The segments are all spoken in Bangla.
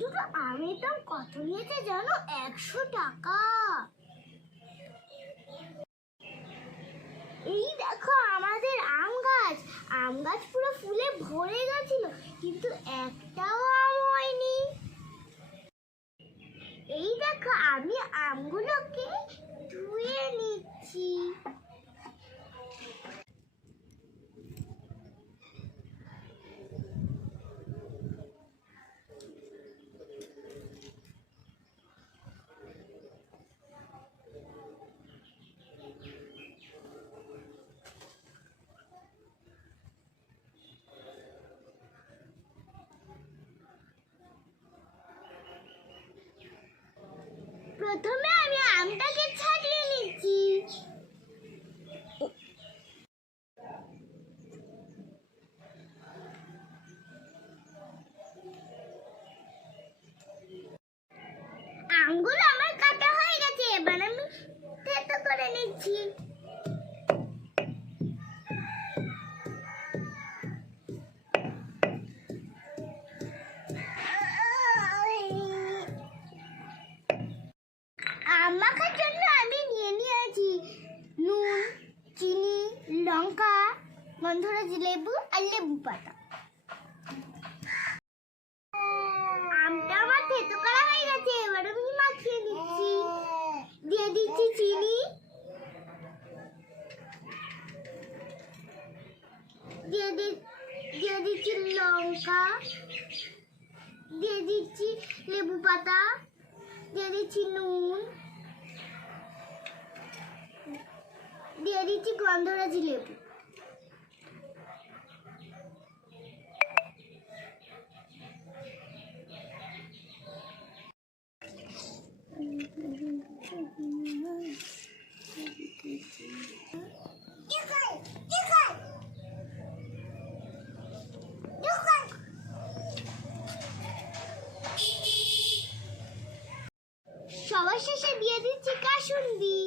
দুটো আমের দাম কত নিয়েছে জানো? 100 টাকা। এই দেখো আমাদের আম গাছ পুরো ফুলে ভরে গেছিল, কিন্তু একটাও আম হয়নি। এই দেখো আমি আমগুলোকে ধুয়ে নিচ্ছি। প্রথমে আমি আমটাকে ছাড়িয়ে নিচ্ছি। আমগুলো আমার কাটা হয়ে গেছে, এবার আমি থেতো করে নিচ্ছি। আম মাখার জন্য আমি নিয়ে নিয়েছি নুন, চিনি, লঙ্কা, গন্ধরাজ লেবু আর লেবু পাতা। আমটা আমার থেতো করা হয়ে গেছে, এবার আমি মাখিয়ে নিচ্ছি। দিয়ে দিচ্ছি চিনি, দিয়ে দিচ্ছি লঙ্কা, দিয়ে দিচ্ছি লেবু পাতা, দিয়ে দিচ্ছি নুন, দিয়ে দিচ্ছি গন্ধরাজ লেবু। সবার শেষে দিয়ে দিচ্ছি কাসুন্দি।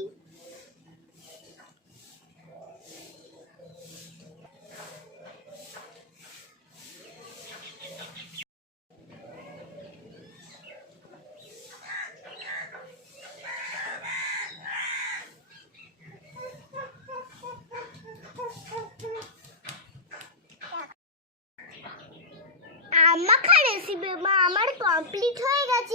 আম মাখা রেসিপি আমার কমপ্লিট হয়ে গেছে।